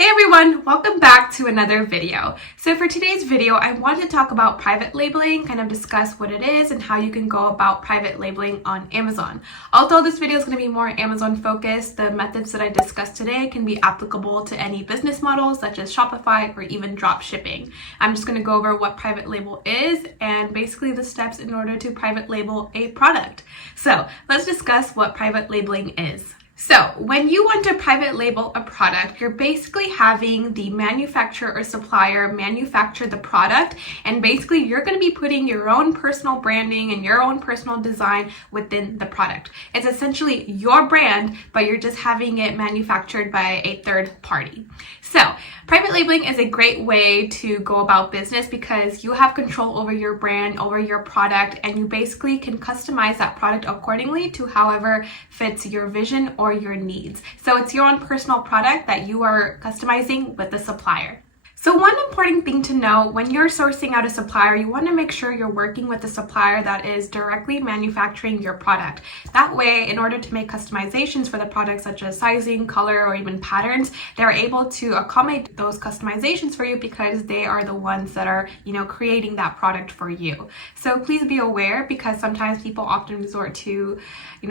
Hey everyone, welcome back to another video. So for today's video, I wanted to talk about private labeling, kind of discuss what it is and how you can go about private labeling on Amazon. Although this video is going to be more Amazon focused, the methods that I discussed today can be applicable to any business models such as Shopify or even drop shipping. I'm just going to go over what private label is and basically the steps in order to private label a product. So let's discuss what private labeling is. So when you want to private label a product, you're basically having the manufacturer or supplier manufacture the product, and basically you're going to be putting your own personal branding and your own personal design within the product. It's essentially your brand, but you're just having it manufactured by a third party. So private labeling is a great way to go about business because you have control over your brand, over your product, and you basically can customize that product accordingly to however fits your vision or your needs. So it's your own personal product that you are customizing with the supplier. So one important thing to know when you're sourcing out a supplier, you want to make sure you're working with a supplier that is directly manufacturing your product. That way, in order to make customizations for the product, such as sizing, color, or even patterns, they're able to accommodate those customizations for you because they are the ones that are, creating that product for you. So please be aware, because sometimes people often resort to,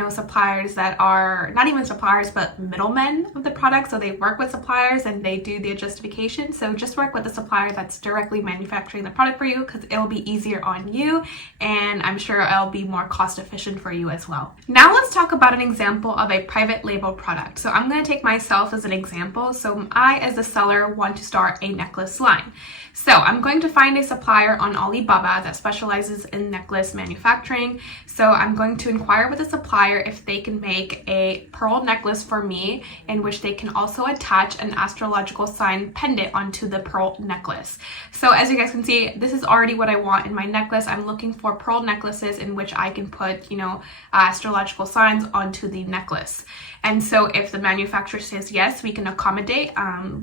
suppliers that are not even suppliers, but middlemen of the product. So they work with suppliers and they do the justification. So just work with a supplier that's directly manufacturing the product for you because it'll be easier on you, and I'm sure it'll be more cost efficient for you as well. Now let's talk about an example of a private label product. So I'm going to take myself as an example. So I, as a seller, want to start a necklace line. So I'm going to find a supplier on Alibaba that specializes in necklace manufacturing. So I'm going to inquire with the supplier if they can make a pearl necklace for me, in which they can also attach an astrological sign pendant onto the pearl necklace. So as you guys can see, this is already what I want in my necklace. I'm looking for pearl necklaces in which I can put, astrological signs onto the necklace. And so if the manufacturer says yes, we can accommodate,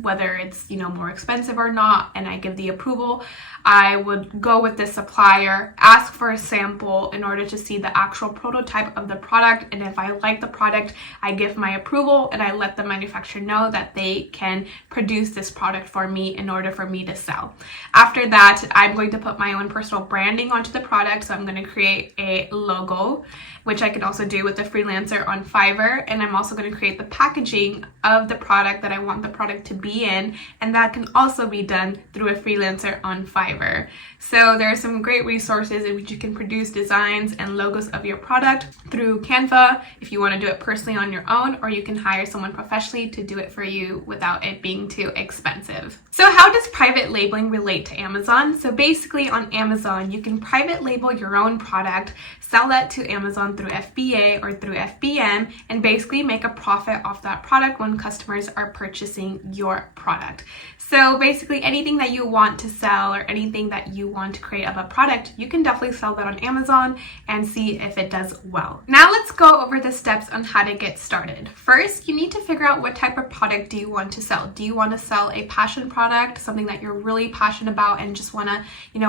whether it's, more expensive or not, and I give the approval, I would go with the supplier, ask for a sample in order to see the actual prototype of the product. And if I like the product, I give my approval and I let the manufacturer know that they can produce this product for me in order for me to sell. After that, I'm going to put my own personal branding onto the product. So I'm going to create a logo, which I can also do with a freelancer on Fiverr. And I'm also going to create the packaging of the product that I want the product to be in. And that can also be done through a freelancer on Fiverr. So there are some great resources in which you can produce designs and logos of your product through Canva if you want to do it personally on your own, or you can hire someone professionally to do it for you without it being too expensive. So how does private labeling relate to Amazon? So basically on Amazon, you can private label your own product, sell that to Amazon through FBA or through FBM, and basically make a profit off that product when customers are purchasing your product. So basically anything that you want to sell or anything that you want to create of a product, you can definitely sell that on Amazon and see if it does well. Now let's go over the steps on how to get started. First, you need to figure out what type of product do you want to sell. Do you want to sell a passion product, something that you're really passionate about and just want to,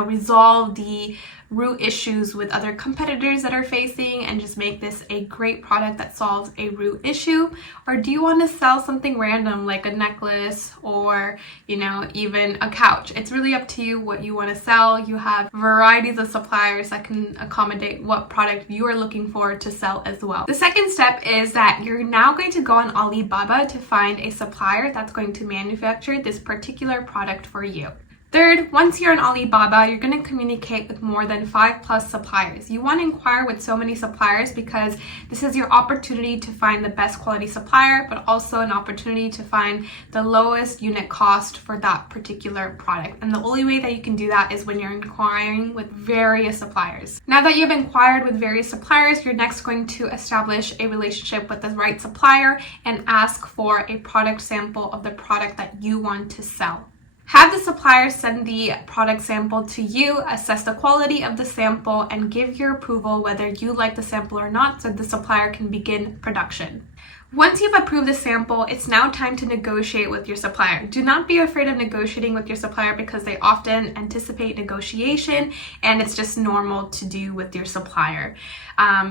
resolve the root issues with other competitors that are facing and just make this a great product that solves a root issue? Or do you want to sell something random like a necklace or, even a couch? It's really up to you what you want to sell. You have varieties of suppliers that can accommodate what product you are looking for to sell as well. The second step is that you're now going to go on Alibaba to find a supplier that's going to manufacture this particular product for you. Third, once you're on Alibaba, you're going to communicate with more than 5+ suppliers. You want to inquire with so many suppliers because this is your opportunity to find the best quality supplier, but also an opportunity to find the lowest unit cost for that particular product. And the only way that you can do that is when you're inquiring with various suppliers. Now that you've inquired with various suppliers, you're next going to establish a relationship with the right supplier and ask for a product sample of the product that you want to sell. Have the supplier send the product sample to you, assess the quality of the sample, and give your approval whether you like the sample or not so the supplier can begin production. Once you've approved the sample, it's now time to negotiate with your supplier. Do not be afraid of negotiating with your supplier because they often anticipate negotiation and it's just normal to do with your supplier.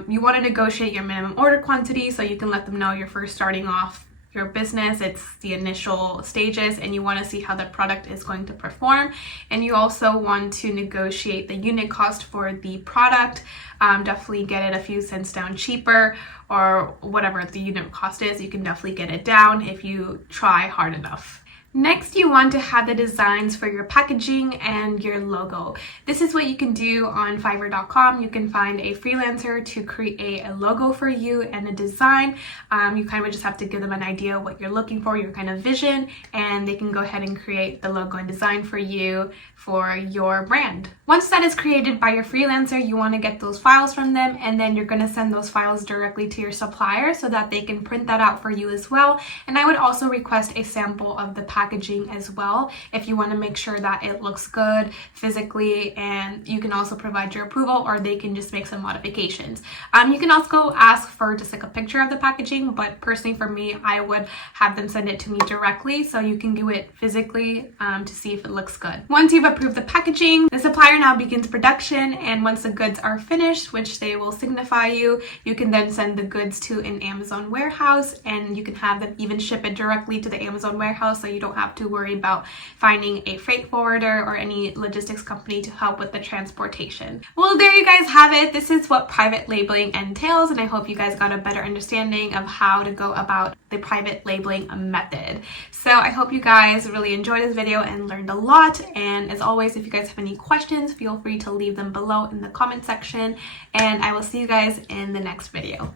You want to negotiate your minimum order quantity so you can let them know you're first starting off your business. It's the initial stages and you want to see how the product is going to perform. And you also want to negotiate the unit cost for the product. Definitely get it a few cents down cheaper, or whatever the unit cost is, you can definitely get it down if you try hard enough. Next, you want to have the designs for your packaging and your logo. This is what you can do on Fiverr.com. You can find a freelancer to create a logo for you and a design. You kind of just have to give them an idea of what you're looking for, your kind of vision, and they can go ahead and create the logo and design for you for your brand. Once that is created by your freelancer, you want to get those files from them, and then you're going to send those files directly to your supplier so that they can print that out for you as well. And I would also request a sample of the packaging as well if you want to make sure that it looks good physically, and you can also provide your approval, or they can just make some modifications. You can also ask for just like a picture of the packaging, but personally for me, I would have them send it to me directly so you can do it physically to see if it looks good. Once you've approved the packaging, the supplier now begins production, and once the goods are finished, which they will signify you can then send the goods to an Amazon warehouse, and you can have them even ship it directly to the Amazon warehouse, so you don't have to worry about finding a freight forwarder or any logistics company to help with the transportation. Well, there you guys have it. This is what private labeling entails, and I hope you guys got a better understanding of how to go about the private labeling method. So I hope you guys really enjoyed this video and learned a lot, and as always, if you guys have any questions, feel free to leave them below in the comment section, and I will see you guys in the next video.